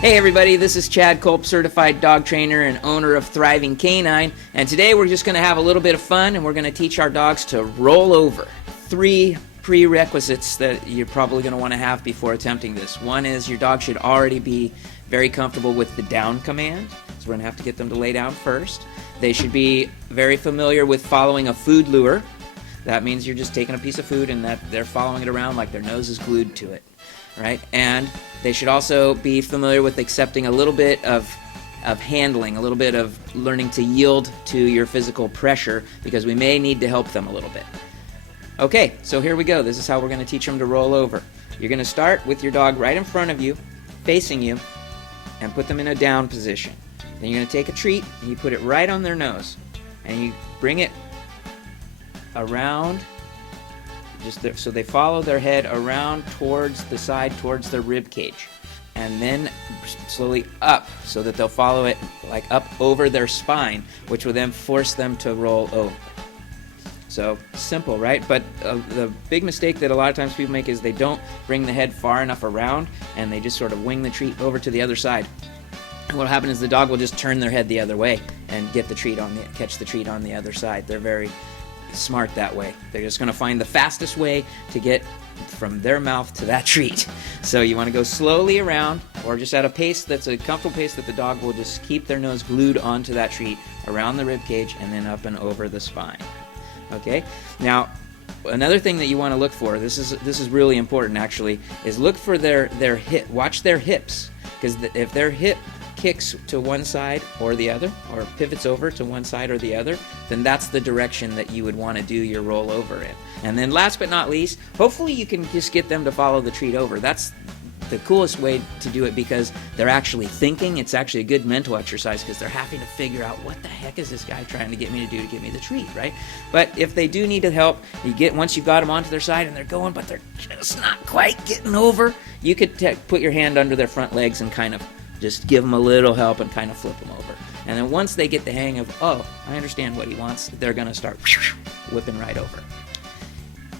Hey everybody, this is Chad Culp, certified dog trainer and owner of Thriving Canine, and today we're just going to have a little bit of fun and we're going to teach our dogs to roll over. 3 prerequisites that you're probably going to want to have before attempting this. One is your dog should already be very comfortable with the down command, so we're going to have to get them to lay down first. They should be very familiar with following a food lure. That means you're just taking a piece of food and that they're following it around like their nose is glued to it. Right? And they should also be familiar with accepting a little bit of handling, a little bit of learning to yield to your physical pressure, because we may need to help them a little bit. Okay, so here we go. This is how we're going to teach them to roll over. You're going to start with your dog right in front of you, facing you, and put them in a down position. Then you're going to take a treat and you put it right on their nose, and you bring it around. So they follow their head around towards the side, towards their rib cage, and then slowly up so that they'll follow it like up over their spine, which will then force them to roll over. So simple, right? But the big mistake that a lot of times people make is they don't bring the head far enough around and they just sort of wing the treat over to the other side. And what will happen is the dog will just turn their head the other way and get the treat catch the treat on the other side. They're very smart that way. They're just going to find the fastest way to get from their mouth to that treat. So you want to go slowly around, or just at a pace that's a comfortable pace that the dog will just keep their nose glued onto that treat around the rib cage and then up and over the spine. Okay? Now, another thing that you want to look for, this is really important actually, is look for their hip. Watch their hips, because if their hip kicks to one side or the other, or pivots over to one side or the other, then that's the direction that you would want to do your rollover in. And then last but not least, hopefully you can just get them to follow the treat over. That's the coolest way to do it, because they're actually thinking. It's actually a good mental exercise, because they're having to figure out, what the heck is this guy trying to get me to do to give me the treat, right? But if they do need help, once you've got them onto their side and they're going, but they're just not quite getting over, you could put your hand under their front legs and kind of just give them a little help and kind of flip them over. And then once they get the hang of, oh, I understand what he wants, they're going to start whipping right over.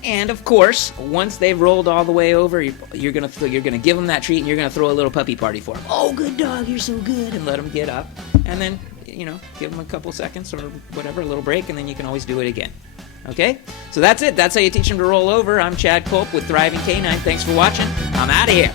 And of course, once they've rolled all the way over, you're going to give them that treat and you're going to throw a little puppy party for them. Oh, good dog, you're so good. And let them get up. And then, give them a couple seconds or whatever, a little break, and then you can always do it again. Okay? So that's it. That's how you teach them to roll over. I'm Chad Culp with Thriving Canine. Thanks for watching. I'm out of here.